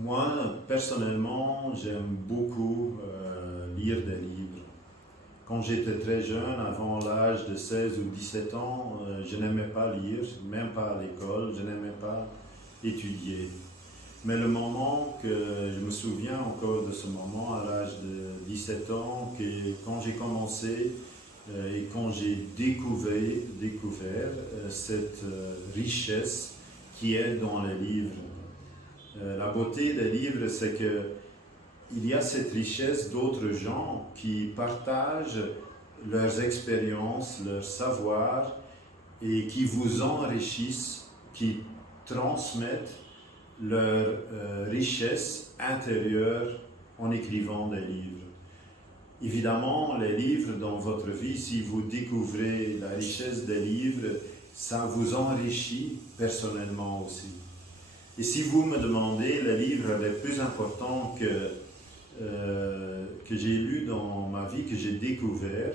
Moi, personnellement, j'aime beaucoup lire des livres. Quand j'étais très jeune, avant l'âge de 16 ou 17 ans, je n'aimais pas lire, même pas à l'école, je n'aimais pas étudier. Mais le moment que je me souviens encore de ce moment, à l'âge de 17 ans, que quand j'ai commencé et quand j'ai découvert cette richesse qui est dans les livres. La beauté des livres, c'est que il y a cette richesse d'autres gens qui partagent leurs expériences, leurs savoirs et qui vous enrichissent, qui transmettent leur richesse intérieure en écrivant des livres. Évidemment, les livres dans votre vie, si vous découvrez la richesse des livres, ça vous enrichit personnellement aussi. Et si vous me demandez les livres les plus importants que j'ai lus dans ma vie, que j'ai découvert,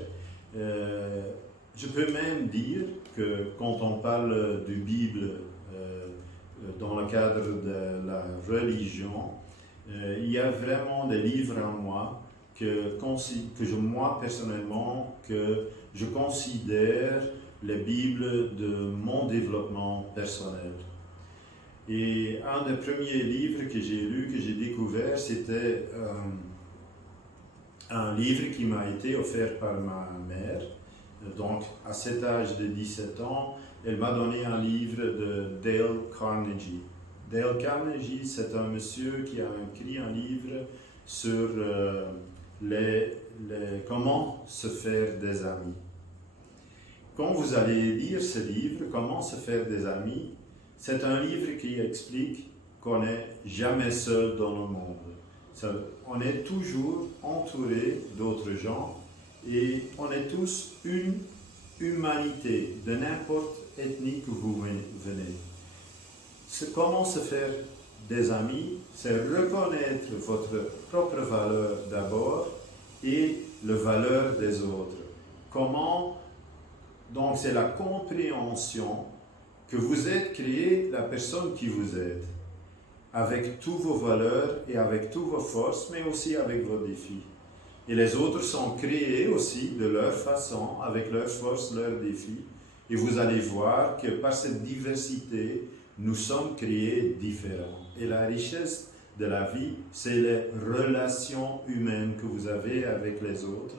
je peux même dire que quand on parle de Bible dans le cadre de la religion, il y a vraiment des livres en moi moi personnellement, que je considère les Bibles de mon développement personnel. Et un des premiers livres que j'ai lu, que j'ai découvert, c'était un livre qui m'a été offert par ma mère. Donc, à cet âge de 17 ans, elle m'a donné un livre de Dale Carnegie. Dale Carnegie, c'est un monsieur qui a écrit un livre sur comment se faire des amis. Quand vous allez lire ce livre, Comment se faire des amis, c'est un livre qui explique qu'on n'est jamais seul dans le monde. On est toujours entouré d'autres gens et on est tous une humanité, de n'importe ethnie que vous venez. Comment se faire des amis, c'est reconnaître votre propre valeur d'abord et la valeur des autres. Donc c'est la compréhension que vous êtes créé la personne qui vous êtes, avec toutes vos valeurs et avec toutes vos forces, mais aussi avec vos défis. Et les autres sont créés aussi de leur façon, avec leurs forces, leurs défis. Et vous allez voir que par cette diversité, nous sommes créés différents. Et la richesse de la vie, c'est les relations humaines que vous avez avec les autres.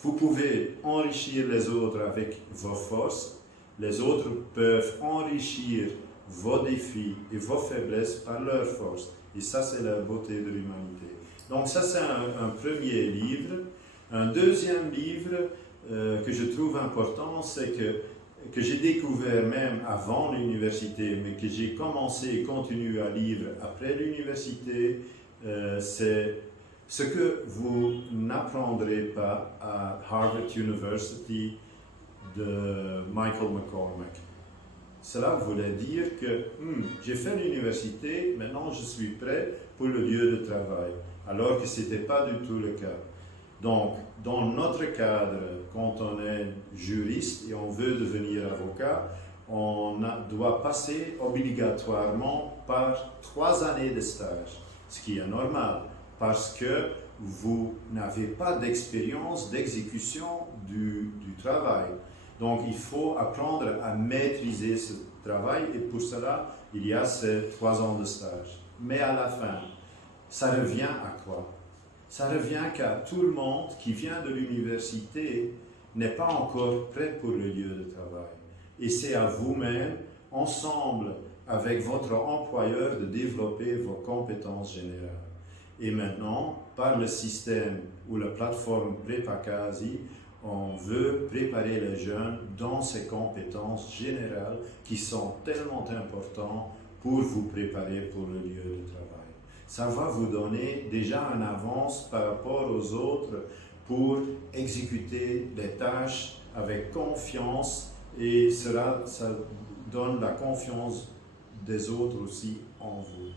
Vous pouvez enrichir les autres avec vos forces. Les autres peuvent enrichir vos défis et vos faiblesses par leurs forces. Et ça, c'est la beauté de l'humanité. Donc ça, c'est un premier livre. Un deuxième livre que je trouve important, c'est que j'ai découvert même avant l'université, mais que j'ai commencé et continué à lire après l'université, c'est ce que vous n'apprendrez pas à Harvard University de Michael McCormack. Cela voulait dire que j'ai fait l'université, maintenant je suis prêt pour le lieu de travail, alors que ce n'était pas du tout le cas. Donc, dans notre cadre, quand on est juriste et on veut devenir avocat, on doit passer obligatoirement par 3 années de stage, ce qui est normal, parce que vous n'avez pas d'expérience d'exécution du travail. Donc, il faut apprendre à maîtriser ce travail et pour cela, il y a ces 3 ans de stage. Mais à la fin, ça revient à quoi? Ça revient qu'à tout le monde qui vient de l'université n'est pas encore prêt pour le lieu de travail. Et c'est à vous-même, ensemble avec votre employeur, de développer vos compétences générales. Et maintenant, par le système ou la plateforme Prepacasi, on veut préparer les jeunes dans ces compétences générales qui sont tellement importantes pour vous préparer pour le lieu de travail. Ça va vous donner déjà une avance par rapport aux autres pour exécuter les tâches avec confiance et ça donne la confiance des autres aussi en vous.